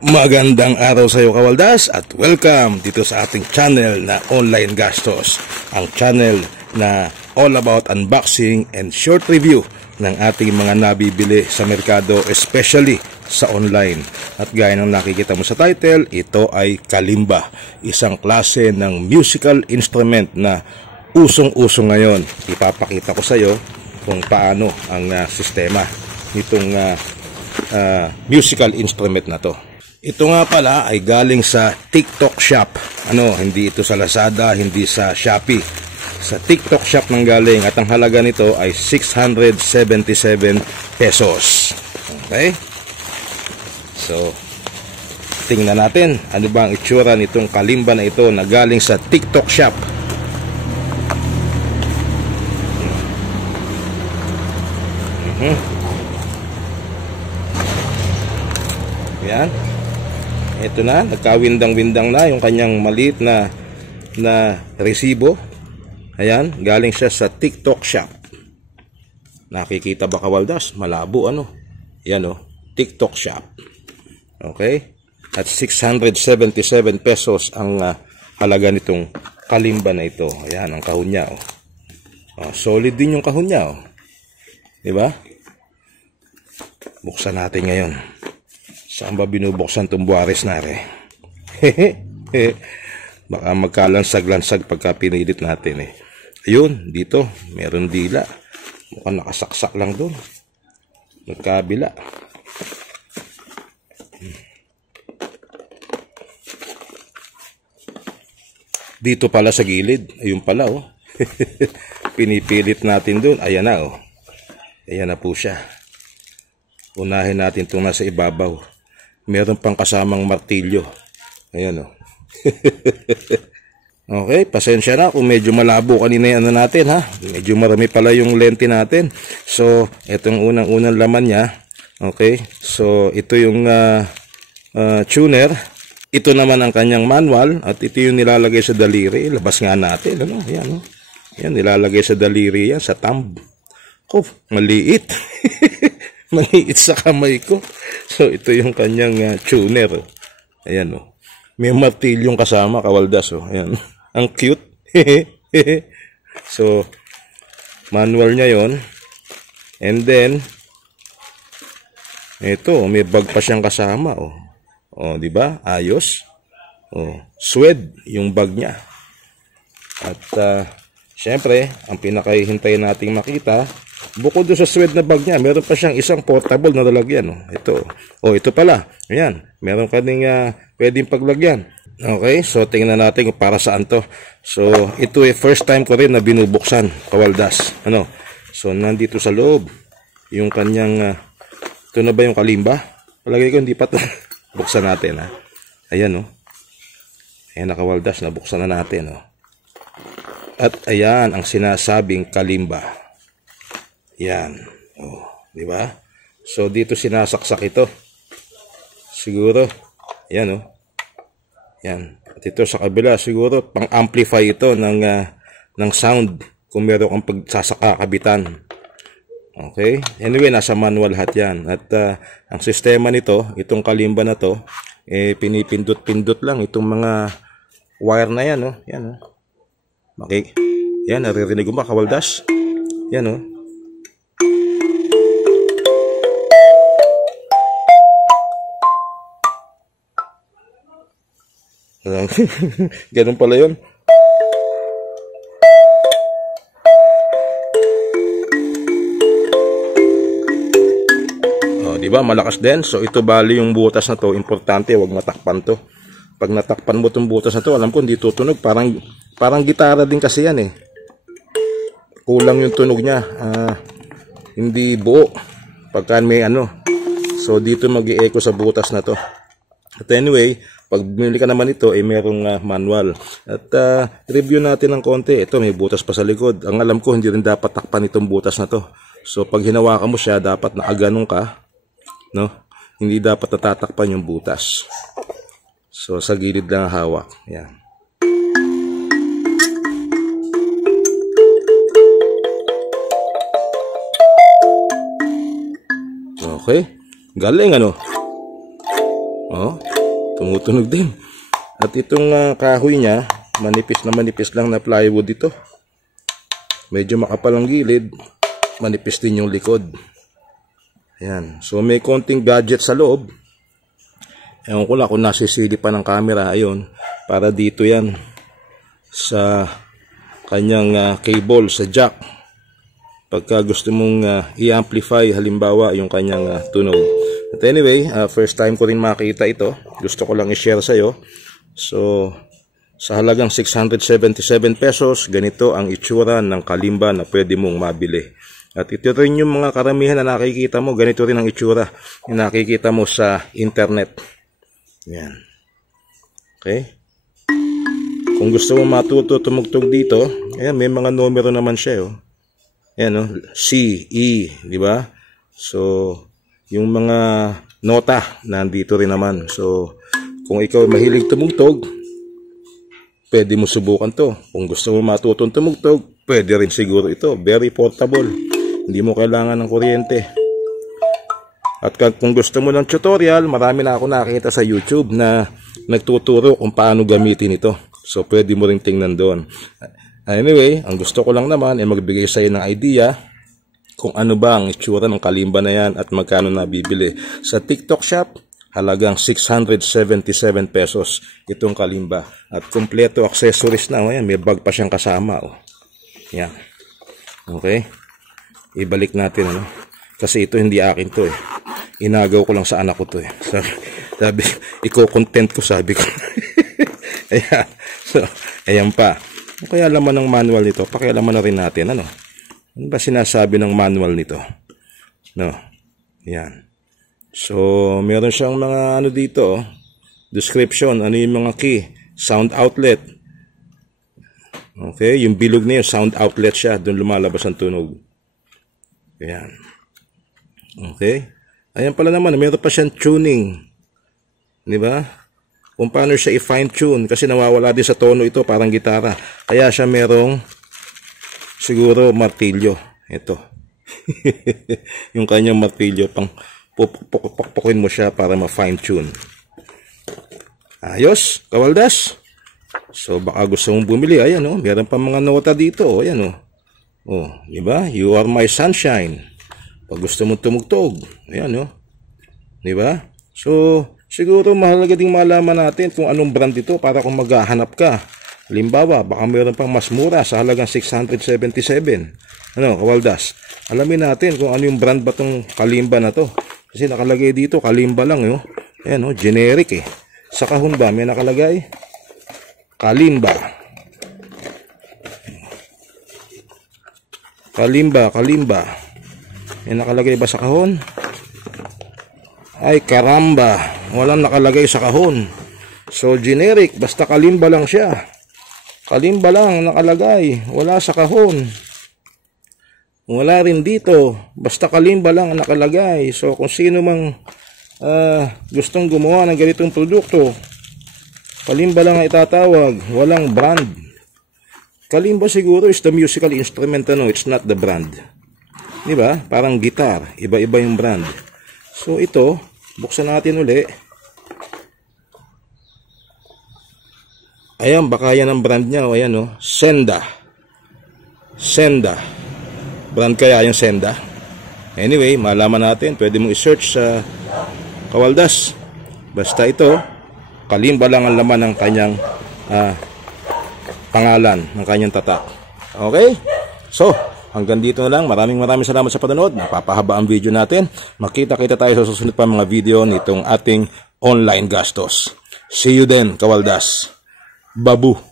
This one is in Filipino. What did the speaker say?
Magandang araw sa iyo, Kawaldas, at welcome dito sa ating channel na Online Gastos, ang channel na all about unboxing and short review ng ating mga nabibili sa merkado, especially sa online. At gaya ng nakikita mo sa title, ito ay kalimba, isang klase ng musical instrument na usong-uso ngayon. Ipapakita ko sa iyo kung paano ang sistema nitong musical instrument na to. Ito nga pala ay galing sa TikTok shop. Hindi ito sa Lazada, hindi sa Shopee. Sa TikTok shop nang galing, at ang halaga nito ay 677 pesos. Okay? So, tingnan natin ano ba ang itsura nitong kalimba na ito na galing sa TikTok shop. Yan. Ito na, nagkawindang-windang na yung kanyang maliit na resibo. Ayan, galing siya sa TikTok shop. Nakikita ba, Kawaldas? Malabo, Yan, TikTok shop. Okay? At 677 pesos ang halaga nitong kalimba na ito. Ayan, ang kahon niya, solid din yung kahon niya, Diba? Buksan natin ngayon. Saan ba binubuksan itong buwares na Baka magkalansag-lansag pagka pinilit natin Ayun, dito, meron dila. Mukhang nakasaksak lang doon. Nagkabila. Dito pala sa gilid. Ayun pala, Pinipilit natin doon. Ayan na, Ayan na po siya. Unahin natin itong nasa ibabaw. Meron pang kasamang martilyo. Ayan, Okay, pasensya na kung medyo malabo kanina yung natin, Medyo marami pala yung lente natin. So, itong unang-unang laman niya. Okay, so ito yung tuner. Ito naman ang kanyang manual. At ito yung nilalagay sa daliri. Labas nga natin, Ayan, Ayan, nilalagay sa daliri yan, sa thumb. Maliit. Maliit sa kamay ko. So, ito yung kanyang tuner. Ayan, May martilyong kasama, Kawaldas, Ayan. Ang cute. So, manual niya yon. And then, ito, may bag pa siyang kasama, di ba? Ayos. Suede yung bag niya. At, syempre, ang pinakahihintayin nating makita, bukod doon sa suede na bag niya, meron pa siyang isang portable na lalagyan. Ito. Ito pala. Ayan. Meron ka ding pwedeng paglagyan. Okay. So, tingnan natin kung para saan to. So, ito first time ko rin na binubuksan, Kawaldas. So, nandito sa loob. Yung kanyang, ito na ba yung kalimba? Palagay ko hindi pa to. Buksan natin, Ayan, Ayan na, Kawaldas. Nabuksan na natin, At ayan ang sinasabing kalimba. Yan. Di ba? So, dito sinasaksak ito. Siguro. Yan, Yan. At ito sa kabila, siguro, pang-amplify ito ng sound kung meron kang pagsasakabitan. Okay? Anyway, nasa manual lahat yan. At ang sistema nito, itong kalimba na to, pinipindot-pindot lang itong mga wire na yan, Yan, Okay. Yan, naririnig mo ba, Kawaldas? Yan, Ganun pala yun. Diba? Malakas din. So, ito bali yung butas na to. Importante, wag matakpan to. Pag natakpan mo itong butas na to, alam ko hindi tutunog. Parang gitara din kasi yan, Kulang yung tunog niya. Hindi buo. Pagka may So, dito mag-i-echo sa butas na to. At anyway, pag bumili ka naman ito, merong manual. At review natin ng konti. Ito, may butas pa sa likod. Ang alam ko, hindi rin dapat takpan itong butas na to. So, pag hinawakan mo siya, dapat nakaganong ka. Hindi dapat natatakpan yung butas. So, sa gilid lang hawak. Yan. Okay. Galing Oh, tumutunog din. At itong kahoy niya, manipis lang na plywood ito. Medyo makapal ang gilid, manipis din yung likod. Ayan. So may konting gadget sa loob. Ewan ko lang kung nasisili pa ng camera. Ayun, para dito yan sa kanyang cable, sa jack. Pagka gusto mong i-amplify halimbawa yung kanyang tunog. But anyway, first time ko rin makita ito. Gusto ko lang i-share sa'yo. So, sa halagang 677 pesos, ganito ang itsura ng kalimba na pwede mong mabili. At ito rin yung mga karamihan na nakikita mo, ganito rin ang itsura yung nakikita mo sa internet. Yan. Okay? Kung gusto mo matuto tumugtog dito, ayan, may mga numero naman siya. Oh. Ayan, oh, C, E, di ba? So, yung mga nota, nandito rin naman. So, kung ikaw mahilig tumugtog, pwede mo subukan to. Kung gusto mo matutong tumugtog, pwede rin siguro ito. Very portable. Hindi mo kailangan ng kuryente. At kung gusto mo ng tutorial, marami na ako nakita sa YouTube na nagtuturo kung paano gamitin ito. So, pwede mo rin tingnan doon. Anyway, ang gusto ko lang naman ay magbigay sa iyo ng idea kung ano ba ang itsura ng kalimba na yan at magkano nabibili. Sa TikTok shop, halagang 677 pesos itong kalimba. At kompleto accessories na. Ayan, may bag pa siyang kasama. Oh. Yan. Okay? Ibalik natin. Ano? Kasi ito hindi akin to eh. Inagaw ko lang sa anak ko to eh. Sabi i-content ko sabi ko. Ayan. So, ayan pa. Kaya laman ng manual nito, pakialaman na rin natin. Ano ba sinasabi ng manual nito? No. Ayan. So, meron siyang mga ano dito, description, ano yung mga key, sound outlet. Okay, yung bilog na yun, sound outlet siya, doon lumalabas ang tunog. Ayan. Okay. Ayan pala naman, meron pa siyang tuning. Di ba? Kung paano siya i-fine tune, kasi nawawala din sa tono ito, parang gitara. Kaya siya merong, siguro, martilyo. Ito. Yung kanyang martilyo, pang pupukpukin mo siya para ma-fine tune. Ayos, kawaldas. So baka gusto mong bumili, ayan oh, meron pa mga nota dito, oh, ayan oh. Oh, di ba? You are my sunshine. Pag gusto mong tumugtog, ayan oh. Di ba? So siguro mahalaga ding malaman natin kung anong brand ito para kung maghahanap ka. Halimbawa, baka meron pang mas mura sa halagang 677. Ano, kawaldas? Alamin natin kung ano yung brand ba tong kalimba na to. Kasi nakalagay dito, kalimba lang yun. Ayan o, generic eh. Sa kahon ba, may nakalagay? Kalimba. Kalimba. May nakalagay ba sa kahon? Ay, karamba. Walang nakalagay sa kahon. So, generic. Basta kalimba lang siya. Kalimba lang nakalagay. Wala sa kahon. Wala rin dito. Basta kalimba lang ang nakalagay. So, kung sino mang gustong gumawa ng ganitong produkto, kalimba lang ang itatawag. Walang brand. Kalimba siguro is the musical instrument. Ano? It's not the brand. Diba? Parang guitar. Iba-iba yung brand. So, ito, buksan natin uli. Ayan, baka yan ang brand niya. O, ayan, o. Senda. Brand kaya yung Senda. Anyway, malaman natin. Pwede mong i-search sa kawaldas. Basta ito, kalimba lang ang laman ng kanyang pangalan, ng kanyang tatak. Okay? So, hanggang dito na lang. Maraming salamat sa panonood. Napapahaba ang video natin. Makita-kita tayo sa susunod pa mga video nitong ating online gastos. See you then, kawaldas. Babu.